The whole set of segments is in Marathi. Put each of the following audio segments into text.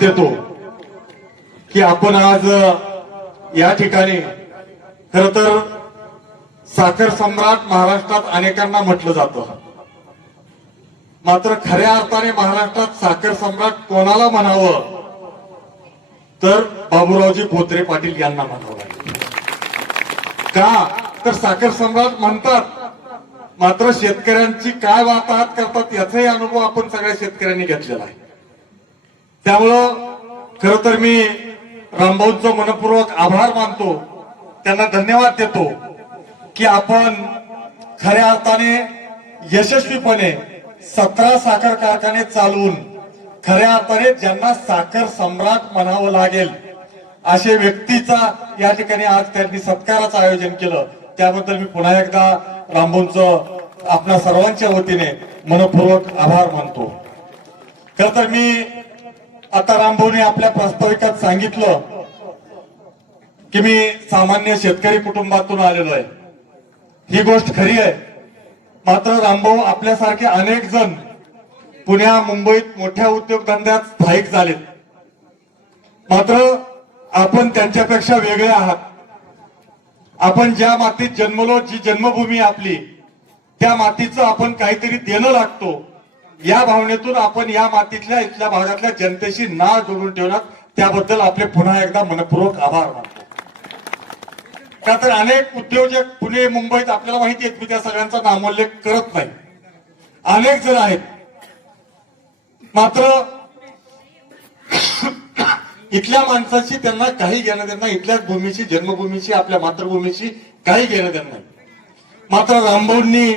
देतो की आपण आज या ठिकाणी खर तर साखर सम्राट महाराष्ट्रात अनेकांना म्हटलं जातं, मात्र खऱ्या अर्थाने महाराष्ट्रात साखर सम्राट कोणाला म्हणावं तर बाबूरावजी बोत्रे पाटील यांना म्हणावं लागेल. का तर साखर सम्राट म्हणतात, मात्र शेतकऱ्यांची काय वार्ताहत करतात याचाही अनुभव आपण सगळ्या शेतकऱ्यांनी घेतलेला आहे. त्यामुळं खर तर मी रामभाऊंचं मनपूर्वक आभार मानतो, त्यांना धन्यवाद देतो की आपण खऱ्या अर्थाने यशस्वीपणे 17 साखर कारखाने चालवून खऱ्या अर्थाने ज्यांना साखर सम्राट म्हणावं लागेल अशा व्यक्तीचा या ठिकाणी आज त्यांनी सत्काराचं आयोजन केलं. त्याबद्दल मी पुन्हा एकदा रामभाऊंचं आपल्या सर्वांच्या वतीने मनपूर्वक आभार मानतो. खर तर मी आता रामभाऊने आपल्या प्रास्ताविकात सांगितलं की मी सामान्य शेतकरी कुटुंबातून आलेलो आहे. ही गोष्ट खरी आहे. मात्र रामभाऊ आपल्यासारखे अनेक जण पुण्या मुंबईत मोठ्या उद्योगधंद्यात स्थायिक झालेत. मात्र आपण त्यांच्यापेक्षा वेगळे आहात. आपण ज्या मातीत जन्मलो, जी जन्मभूमी आपली, त्या मातीचं आपण काहीतरी देणं लागतो या भावनेतून आपण या मातीतल्या इथल्या भागातल्या जनतेशी नाळ जोडून ठेवणार. त्याबद्दल आपले पुन्हा एकदा मनपूर्वक आभार मानतो. का तर अनेक उद्योजक पुणे मुंबईत आपल्याला माहिती आहेत, मी त्या सगळ्यांचा नामोल्लेख करत नाही, अनेक जण आहेत. मात्र इथल्या माणसाची त्यांना काही घेणं देणं नाही, इथल्याच भूमीशी, जन्मभूमीशी, आपल्या मातृभूमीशी काही घेणं देणं नाही. मात्र रामभाऊंनी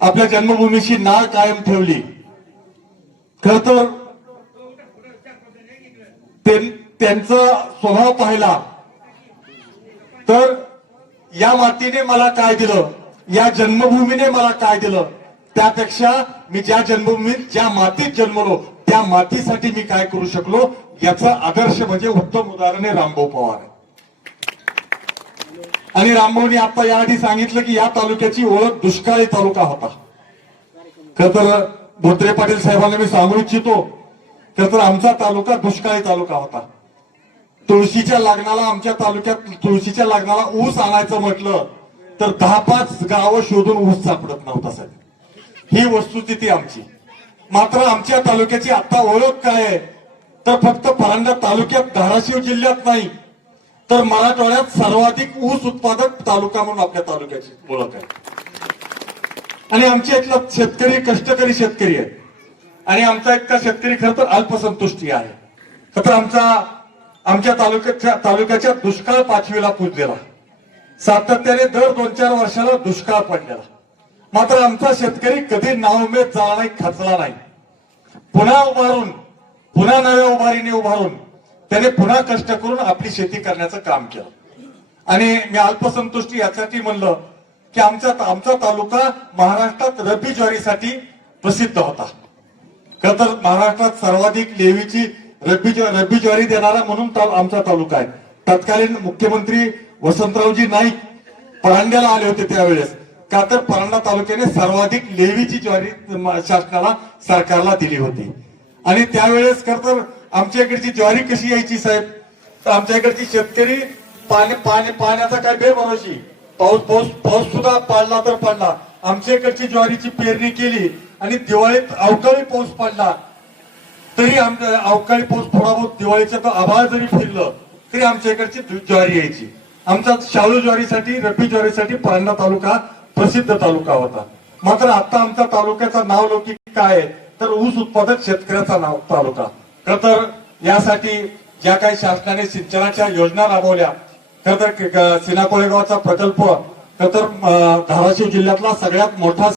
आपल्या जन्मभूमीशी नाळ कायम ठेवली. खर तर त्यांचा स्वभाव पाहिला तर या मातीने मला काय दिलं, या जन्मभूमीने मला काय दिलं, त्यापेक्षा मी ज्या जन्मभूमीत ज्या मातीत जन्मलो त्या मातीसाठी मी काय करू शकलो याचा आदर्श म्हणजे उत्तम उदाहरण आहे रामभाऊ पवार. आणि रामभाऊनी आता याआधी सांगितलं की या तालुक्याची ओळख दुष्काळी तालुका होता. खर तर बोत्रे पाटील साहेबांना मी सांगू इच्छितो, खर तर आमचा तालुका दुष्काळी तालुका होता. तुळशीच्या लग्नाला आमच्या तालुक्यात तुळशीच्या लग्नाला ऊस आणायचं म्हटलं तर 10-5 गावं शोधून ऊस सापडत नव्हता साहेब. ही वस्तुस्थिती आमची. मात्र आमच्या तालुक्याची आता ओळख काय आहे तर फक्त परांडा तालुक्यात, धाराशिव जिल्ह्यात नाही तर मराठवाड्यात सर्वाधिक ऊस उत्पादक तालुका म्हणून आपल्या तालुक्याची ओळख आहे. आणि आमच्या इथला शेतकरी कष्टकरी शेतकरी आहे. आणि आमचा इतका शेतकरी खरं तर अल्पसंतुष्टी आहे. खरं तर आमच्या तालुक्याच्या दुष्काळ 5वीला पुजलेला, सातत्याने दर 2-4 वर्षाला दुष्काळ पडलेला. मात्र आमचा शेतकरी कधी नावमेद झाला नाही, खचला नाही. पुन्हा उभारून, पुन्हा नव्या उभारीने उभारून त्याने पुन्हा कष्ट करून आपली शेती करण्याचं काम केलं. आणि मी अल्पसंतुष्टी यासाठी म्हणलं की आमचा तालुका महाराष्ट्रात रब्बी ज्वारीसाठी प्रसिद्ध होता. खरं तर महाराष्ट्रात सर्वाधिक लेवीची रब्बी ज्वारी देणारा म्हणून आमचा तालुका आहे. तत्कालीन मुख्यमंत्री वसंतरावजी नाईक परांड्याला आले होते त्यावेळेस, का तर परांडा तालुक्याने सर्वाधिक लेवीची ज्वारी शासनाला, सरकारला दिली होती. आणि त्यावेळेस खरं तर आमच्या इकडची ज्वारी कशी यायची साहेब, तर आमच्या इकडची शेतकरी पाण्याचा काय बेभरोशी, पाऊस सुद्धा पडला तर पडला. आमच्या इकडची ज्वारीची पेरणी केली आणि दिवाळीत अवकाळी पाऊस पडला तरी अवकाळी पाऊस थोडा बहुत दिवाळीच्या तो आभाळ जरी फिरलं तरी आमच्या इकडची ज्वारी यायची. आमचा शाळू ज्वारीसाठी, रब्बी ज्वारीसाठी परांडा तालुका प्रसिद्ध तालुका होता. मात्र आता आमच्या तालुक्याचं नाव लौकिक काय आहे तर ऊस उत्पादक शेतकऱ्याचा नाव तालुका. खर तर यासाठी ज्या काही शासनाने सिंचनाच्या योजना राबवल्या, खर तर सीना कोळेगावचा प्रकल्प खर तर धाराशिव जिल्ह्यातला सगळ्यात मोठा